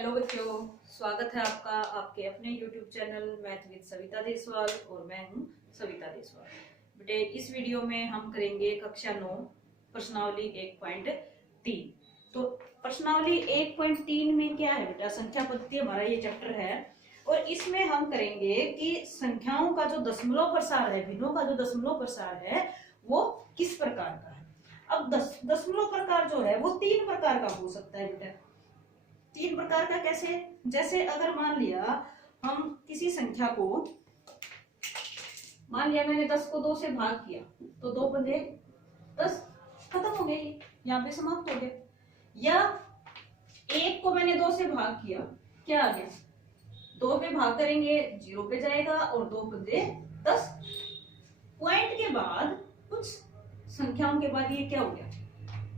Hello बच्चों, स्वागत है आपका आपके अपने YouTube channel math with Savita Deswal और मैं हूं सविता देसवाल। बेटे इस वीडियो में हम करेंगे कक्षा 9 प्रश्नावली 1.3। तो प्रश्नावली 1.3 में क्या है बेटा, संख्या पद्धति हमारा ये चैप्टर है और इसमें हम करेंगे कि संख्याओं का जो दशमलव प्रसार है, भिन्नों का जो दशमलव प्रसार है वो किस प्रकार का है। अब दशमलव प्रकार जो है वो 3 प्रकार का हो सकता है बेटा। 3 प्रकार का कैसे? जैसे अगर मान लिया हम किसी संख्या को, मान लिया मैंने 10 को 2 से भाग किया तो 2 पंजे 10, खत्म हो गए, ये यहाँ पे समाप्त हो गया। या 1 को मैंने 2 से भाग किया, क्या आ गया, 2 पे भाग करेंगे 0 पे जाएगा और 2 पंजे 10। पॉइंट के बाद कुछ संख्याओं के बाद ये क्या हो गया,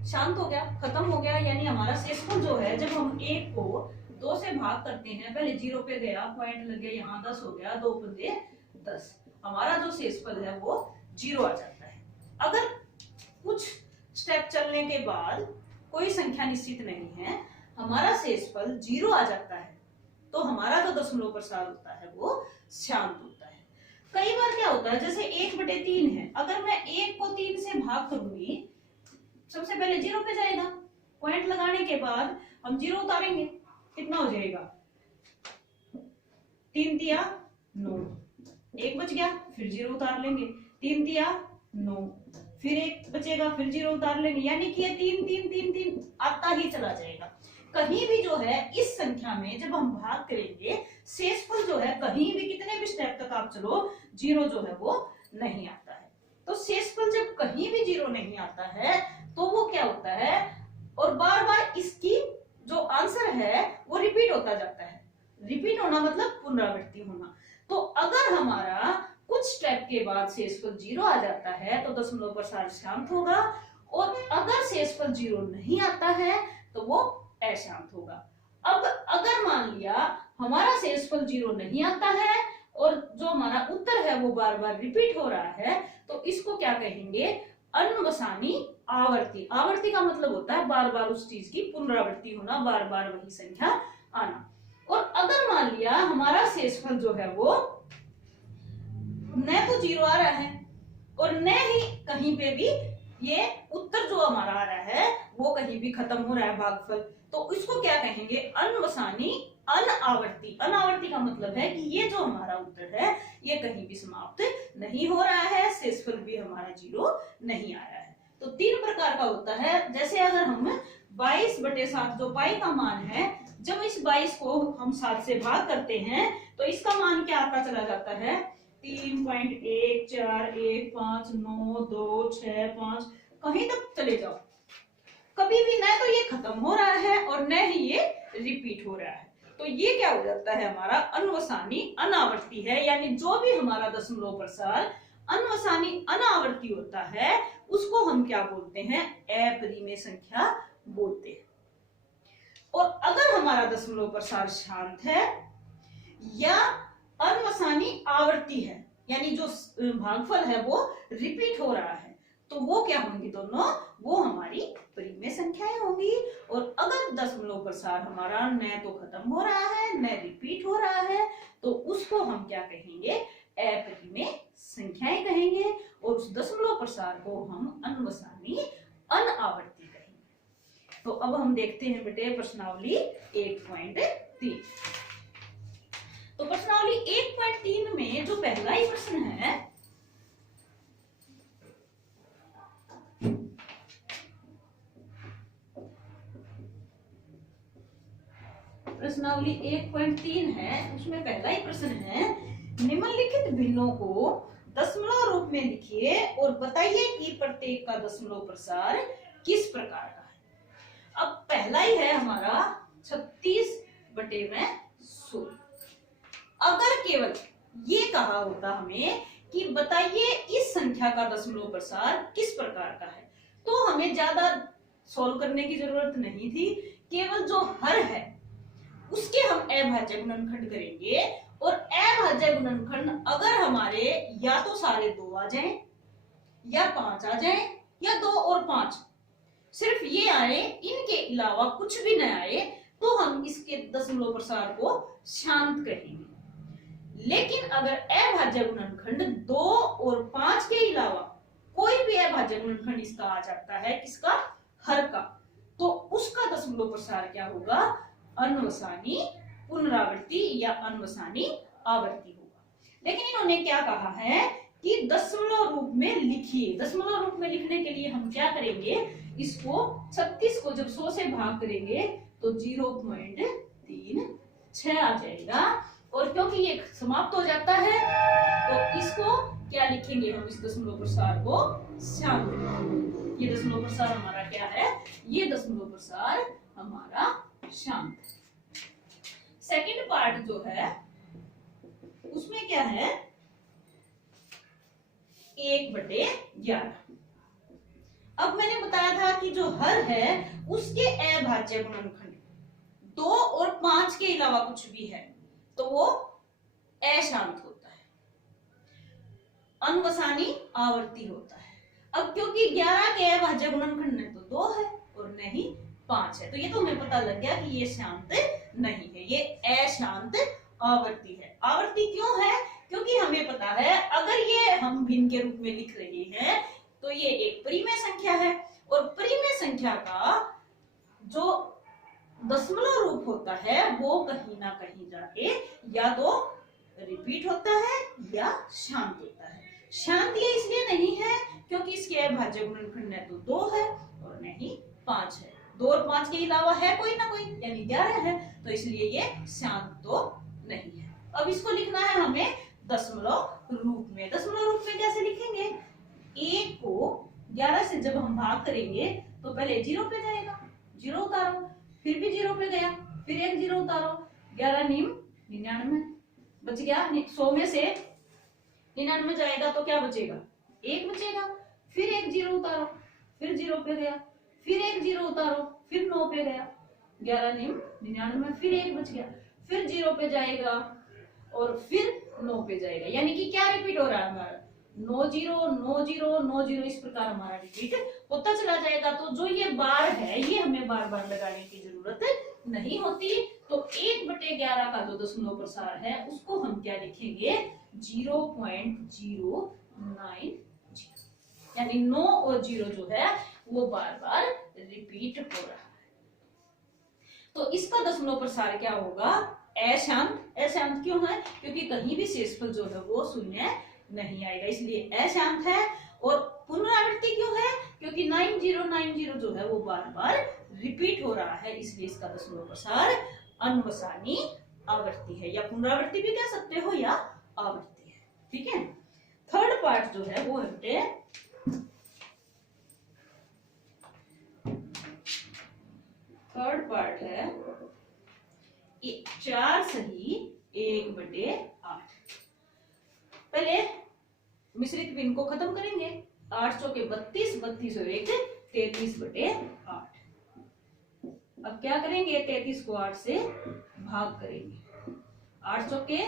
शांत हो गया, खत्म हो गया। यानी हमारा शेषफल जो है, जब हम 1 को 2 से भाग करते हैं, पहले 0 पे गया, पॉइंट लग गया, यहाँ 10 हो गया, 2 पंजे 10, हमारा जो शेषफल है वो 0 आ जाता है। अगर कुछ स्टेप चलने के बाद कोई संख्या निश्चित नहीं है, हमारा शेषफल 0 आ जाता है, तो हमारा जो दशमलव प्रसार होता है वो शांत होता है। कई बार क्या होता है, जैसे 1/3 है, अगर मैं 1 को 3 से भाग करूंगी, सबसे पहले 0 पे जाएगा, पॉइंट लगाने के बाद हम 0 उतारेंगे, कितना हो जाएगा, 3 तिया 9, 1 बच गया, फिर 0 उतार लेंगे, 3 तिया 9, फिर 1 बचेगा, फिर 0 उतार लेंगे। यानी कि ये 3 3 3 3 आता ही चला जाएगा। कहीं भी जो है इस संख्या में जब हम भाग करेंगे, शेषफल जो है कहीं भी कितने भी स्टेप तक आप चलो, 0 जो है वो नहीं आता है। तो शेषफल जब कहीं भी 0 नहीं आता है तो वो क्या होता है, और बार बार इसकी जो आंसर है वो रिपीट होता जाता है। रिपीट होना मतलब पुनरावृत्ति होना। तो अगर हमारा कुछ स्टेप के बाद शेषफल 0 आ जाता है तो दशमलव प्रसार शांत होगा, और अगर शेषफल 0 नहीं आता है तो वो अशांत होगा। अब अगर मान लिया हमारा शेषफल 0 नहीं आता है और जो हमारा उत्तर है वो बार बार रिपीट हो रहा है, तो इसको क्या कहेंगे, अनवसानी आवर्ती। आवर्ती का मतलब होता है बार बार उस चीज की पुनरावृत्ति होना, बार बार वही संख्या आना। और अगर मान लिया हमारा शेषफल जो है वो न तो 0 आ रहा है और न ही कहीं पे भी ये उत्तर जो हमारा आ रहा है वो कहीं भी खत्म हो रहा है भागफल, तो इसको क्या कहेंगे, अनवसानी अनावर्ती। अनावर्ती का मतलब है कि ये जो हमारा उत्तर है ये कहीं भी समाप्त नहीं हो रहा है, शेषफल भी हमारा 0 नहीं आ रहा है। तो 3 प्रकार का होता है। जैसे अगर हम 22/7 जो पाई का मान है, जब इस 22 को हम 7 से भाग करते हैं तो इसका मान क्या आता चला जाता है, 3.14159265, कहीं तक चले जाओ, कभी भी न तो ये खत्म हो रहा है और न ही ये रिपीट हो रहा है। तो ये क्या हो जाता है, हमारा अनवसानी अनावर्ती है। यानी जो भी हमारा दशमलव प्रसार अनवसानी अनावर्ती होता है उसको हम क्या बोलते हैं, अपरिमेय संख्या बोलते हैं। और अगर हमारा दशमलव प्रसार शांत है या अनवसानी आवर्ती है, यानी जो भागफल है वो रिपीट हो रहा है, तो वो क्या होंगी, दोनों वो हमारी परिमेय संख्याएं होंगी। और अगर दशमलव प्रसार हमारा न तो खत्म हो रहा है न रिपीट हो रहा है, तो उसको हम क्या कहेंगे, अपरिमेय संख्याएं कहेंगे, और उस दशमलव प्रसार को हम अनवसानी अनावर्ती कहेंगे। तो अब हम देखते हैं बेटे प्रश्नावली 1.3। तो प्रश्नावली 1.3 में जो पहला ही प्रश्न है, प्रश्नावली 1.3 है, उसमें पहला ही प्रश्न है, निम्नलिखित भिन्नों को दशमलव रूप में लिखिए और बताइए कि प्रत्येक का दशमलव प्रसार किस प्रकार का है। अब पहला ही है हमारा 36/100। अगर केवल ये कहा होता हमें कि बताइए इस संख्या का दशमलव प्रसार किस प्रकार का है, तो हमें ज्यादा सॉल्व करने की जरूरत नहीं थी। केवल जो हर है उसके हम अभाज्य गुणनखंड करेंगे, और अभाज्य गुणनखंड अगर हमारे या तो सारे 2 आ जाएं या 5 आ जाएं या 2 और 5, सिर्फ ये आए, इनके अलावा कुछ भी न आए, तो हम इसके दशमलव प्रसार को शांत कहेंगे। लेकिन अगर अभाज्य गुणनखंड 2 और 5 के अलावा कोई भी अभाज्य गुणनखंड इसका आ जाता है, किसका, हर का, तो उसका दशमलव प्रसार क्या होगा, अनवसानी पुनरावृत्ति या अनवसानी आवर्ती होगा। लेकिन इन्होंने क्या कहा है कि दशमलव रूप में लिखिए। दशमलव रूप में लिखने के लिए हम क्या करेंगे, इसको 36 को जब 100 से भाग करेंगे तो 0.36 आ जाएगा। और क्योंकि ये समाप्त हो जाता है तो इसको क्या लिखेंगे हम, इस दशमलव प्रसार को शांत लिखेंगे। ये दशमलव प्रसार हमारा क्या है, ये दशमलव प्रसार हमारा शांत। सेकंड पार्ट जो है उसमें क्या है, 1/11। अब मैंने बताया था कि जो हर है उसके अभाज्य गुणनखंड 2 और 5 के अलावा कुछ भी है तो वो अशांत होता है, अनवसानी आवर्ती होता है। अब क्योंकि 11 के अभाज्य गुणनखंड में तो 2 है और नहीं 5 है, तो ये तो हमें पता लग गया कि ये शांत नहीं है, ये अशांत आवर्ती है। आवर्ती क्यों है, क्योंकि हमें पता है अगर ये हम भिन्न के रूप में लिख रहे हैं तो ये एक परिमेय संख्या है, और परिमेय संख्या का जो दशमलव रूप होता है वो कहीं ना कहीं जाके या तो रिपीट होता है या शांत होता है। शांत ये इसलिए नहीं है क्योंकि इसके अभाज्य गुणनखंड तो 2 है और नहीं 5 है। 2 और 5 के अलावा है कोई ना कोई, यानी 11 है, तो इसलिए ये शांत तो नहीं है। अब इसको लिखना है हमें दशमलव रूप में। दशमलव रूप में कैसे लिखेंगे, 1 को 11 से जब हम भाग करेंगे तो पहले 0 पे जाएगा, 0 उतारो, फिर भी 0 पे गया, फिर एक 0 उतारो, 11 निम 99 बच गया। 100 में से 99 जाएगा तो क्या बचेगा, 1 बचेगा, फिर एक 0 उतारो, फिर 0 पे गया, फिर एक 0 उतारो, फिर 9 पे गया, 11 निम 99, फिर 1 बच गया, फिर 0 पे जाएगा और फिर 9 पे जाएगा। यानी कि क्या रिपीट हो रहा है हमारा, 9 0 9 0 9 0, इस प्रकार हमारा रिपीट होता चला जाएगा। तो जो ये बार है ये हमें बार बार लगाने की जरूरत नहीं होती। तो 1/11 का जो दशमलव प्रसार है उसको हम क्या लिखेंगे, 0.090, यानी 9 और 0 जो है वो बार बार रिपीट हो रहा है। तो इसका दशमलव प्रसार क्या होगा, अशांत। अशांत क्यों है, क्योंकि कहीं भी शेषफल जो है वो शून्य नहीं आएगा, इसलिए अशांत है। और पुनरावृत्ति क्यों है, क्योंकि 9090 जो है वो बार बार रिपीट हो रहा है, इसलिए इसका दशमलव प्रसार अनवसानी आवर्ती है, या पुनरावृत्ति भी कह सकते हो या आवर्ती है। ठीक है। थर्ड पार्ट जो है वो है थर्ड पार्ट है 4 सही 1/8। पहले मिश्रित भिन्न को खत्म करेंगे, 8 चौके 32, 32 और 1 33/8। अब क्या करेंगे, 33 को 8 से भाग करेंगे, 8 चौके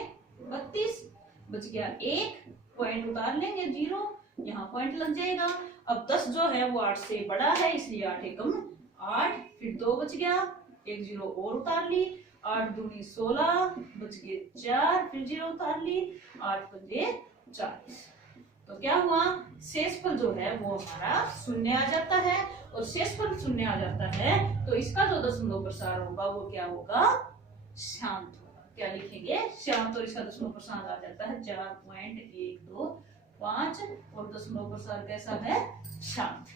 32 बच गया 1, पॉइंट उतार लेंगे 0, यहाँ पॉइंट लग जाएगा। अब 10 जो है वो 8 से बड़ा है, इसलिए 8 एकम 8, फिर 2 बच गया, एक 0 और उतार ली, 8 दूनी 16 बच गए 4, फिर 0 उतार ली, 8 पंजे 40। तो क्या हुआ, शेषफल जो है वो हमारा शून्य आ जाता है, और शेषफल शून्य आ जाता है तो इसका जो दशमलव प्रसार होगा वो क्या होगा, शांत होगा। क्या लिखेंगे, शांत। और इसका दशमलव प्रसार आ जाता है 4.125, और दशमलव प्रसार कैसा है, शांत।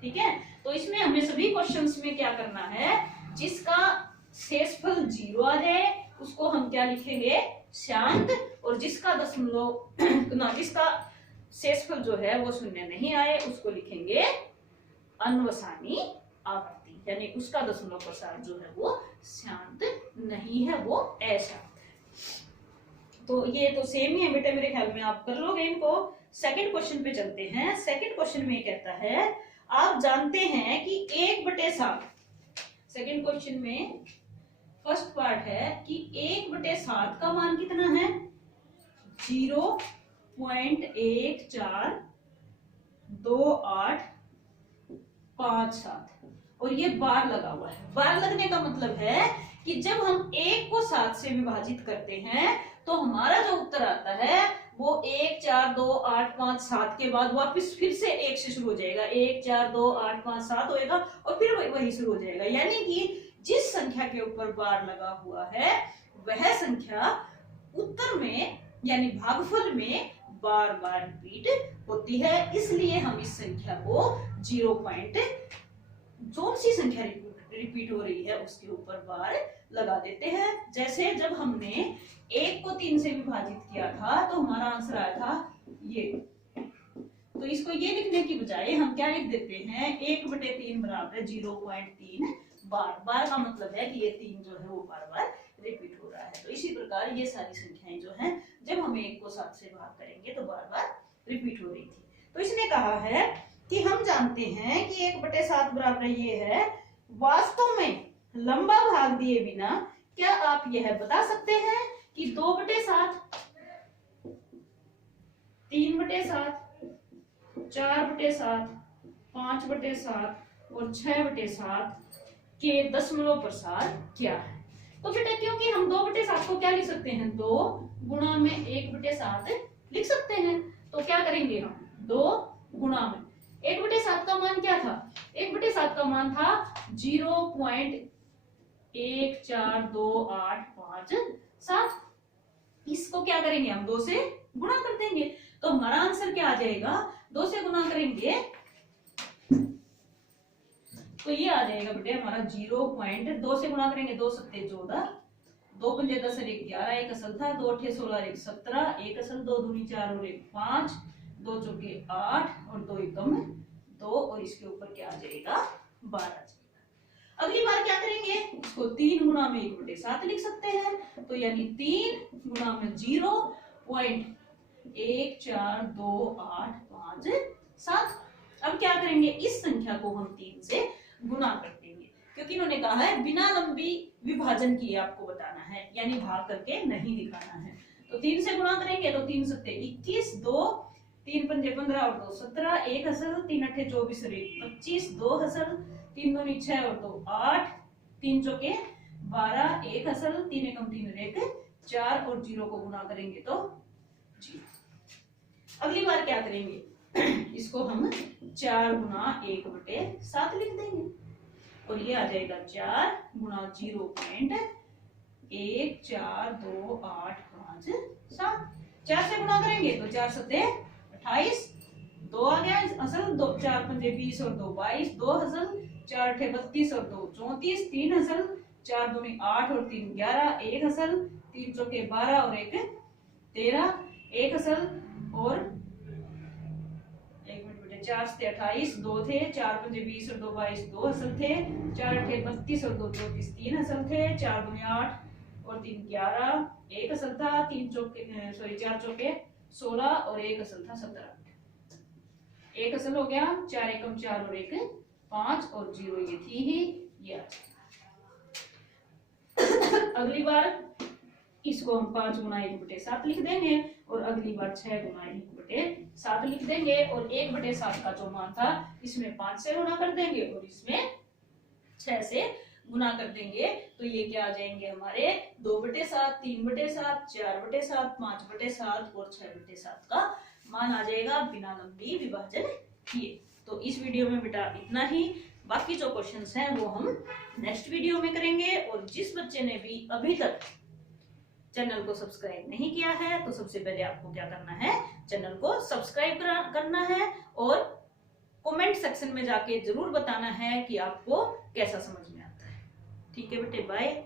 ठीक है। तो इसमें हमें सभी क्वेश्चंस में क्या करना है, जिसका शेषफल 0 आ जाए उसको हम क्या लिखेंगे, शांत, और जिसका दशमलव ना जिसका शेषफल जो है वो शून्य नहीं आए उसको लिखेंगे अनवसानी आवर्ती, यानी उसका दशमलव प्रसार जो है वो शांत नहीं है, वो अशांत है। तो ये तो सेम ही है बेटा, मेरे ख्याल में आप कर लोगे इनको। सेकंड क्वेश्चन पे चलते हैं। सेकंड क्वेश्चन में कहता है, आप जानते हैं कि 1/7, सेकंड क्वेश्चन में फर्स्ट पार्ट है कि 1/7 का मान कितना है, 0.142857, और ये बार लगा हुआ है। बार लगने का मतलब है कि जब हम 1 को 7 से विभाजित करते हैं तो हमारा जो उत्तर आता है वो 1 4 2 8 5 7 के बाद वापस फिर से 1 से शुरू हो जाएगा। 1 4 2 8 5 7 होएगा और फिर वही शुरू हो जाएगा। यानी कि जिस संख्या के ऊपर बार लगा हुआ है वह संख्या उत्तर में यानी भागफल में बार बार रिपीट होती है। इसलिए हम इस संख्या को 0 पॉइंट जो सी संख्या रिपीट हो रही है उसके ऊपर बार लगा देते हैं। जैसे जब हमने 1 को 3 से विभाजित किया था तो हमारा आंसर आया था ये। तो इसको ये लिखने की बजाय हम क्या लिख देते हैं 1/3 बराबर 0.3 बार। बार का मतलब है कि ये 3 जो है वो बार बार रिपीट हो रहा है। तो इसी प्रकार ये सारी संख्याएं जो हैं जब हम 1 को 7 से भाग करेंगे तो बार बार रिपीट हो रही थी। तो इसने कहा है कि हम जानते हैं कि 1/7 बराबर ये है। वास्तव में लंबा भाग दिए बिना क्या आप यह बता सकते हैं कि 2/7, 3/7, 4/7, 5/7 और 6/7 के दशमलव प्रसार क्या है? तो बेटा क्योंकि हम 2/7 को क्या लिख सकते हैं 2 गुणा में 1/7 लिख सकते हैं। तो क्या करेंगे हम 2 गुणा में 1/7 का मान क्या था? 1/7 का मान था 0.1428557। इसको क्या करेंगे हम 2 से गुणा कर देंगे। तो हमारा आंसर क्या आ जाएगा 2 से गुणा करेंगे तो ये आ जाएगा बेटे हमारा 0.2 से गुणा करेंगे 2 सत्ते 14, 2 पंजे 10 और 1 11, 1 असल था, 2 अठे 16 और 1 17, 1 असल, 2 दूनी 4 और 1 5, 2 चौके 8 और 2 एकम 2 और इसके ऊपर क्या आ जाएगा 12 आ जाएगा। अगली बार क्या करेंगे इसको 3 गुणा में 1/7 लिख सकते हैं। तो यानी 3 गुणा में 0.1428557। अब क्या करेंगे इस संख्या को हम 3 से गुणा कर देंगे क्योंकि इन्होंने कहा है बिना लंबी विभाजन किए आपको बताना है यानी भाग करके नहीं दिखाना है। तो 3 से गुणा करेंगे तो 3 सत्ते 21, 2 3 पंजे 15 और 2 17, 1 हसल, 3 अठे 24 और 1 25, 2 हसल, 3 दूनी 6 और 2 8, 3 चौके 12, 1 हसल, 3 एकम 3 और 1 4 और 0 को गुणा करेंगे तो 0। अगली बार क्या करेंगे इसको हम 4 गुणा 1/7 लिख देंगे और ये आ जाएगा 4 गुणा 0.1428557। 4 से गुणा करेंगे तो 4 सत्ते 28, 2 आ गया असल, 2 4 पंजे 20 और 2 22, 2 हसल, 4 अठे 32 और 2 34, 3 हसल, 4 दूनी 8 और 3 11, 1 हसल, 3 चौके 12 और 1 13, 1 हसल और 4 से 28, 2 थे, 4 पंजे 20 और 2 22, 2 हसल थे, 4 अठे 32 और 2 34, 3 हसल थे, 4 दूनी 8 और 3 11, 1 हसल था, 4 चौके 16 और 1 हसल था 17। 1 हसल हो गया, 4 एकम 4 और 1 5 और 0 ये थी ही ये। अगली बार इसको हम 5 गुणा 1/7 लिख देंगे और अगली बार 6 गुणा 1/7 लिख देंगे और 1/7 का जो मान था इसमें 5 से गुणा कर देंगे और इसमें 6 से गुणा कर देंगे। तो ये क्या आ जाएंगे हमारे 2/7, 3/7, 4/7, 5/7 और 6/7 का मान आ जाएगा बिना लंबी विभाजन किए। तो इस वीडियो में बेटा इतना ही। बाकी जो क्वेश्चंस हैं वो हम नेक्स्ट वीडियो में करेंगे। और जिस बच्चे ने भी अभी तक चैनल को सब्सक्राइब नहीं किया है तो सबसे पहले आपको क्या करना है चैनल को सब्सक्राइब करना है और कमेंट सेक्शन में जाके जरूर बताना है कि आपको कैसा समझ में आता है। ठीक है बेटे, बाय।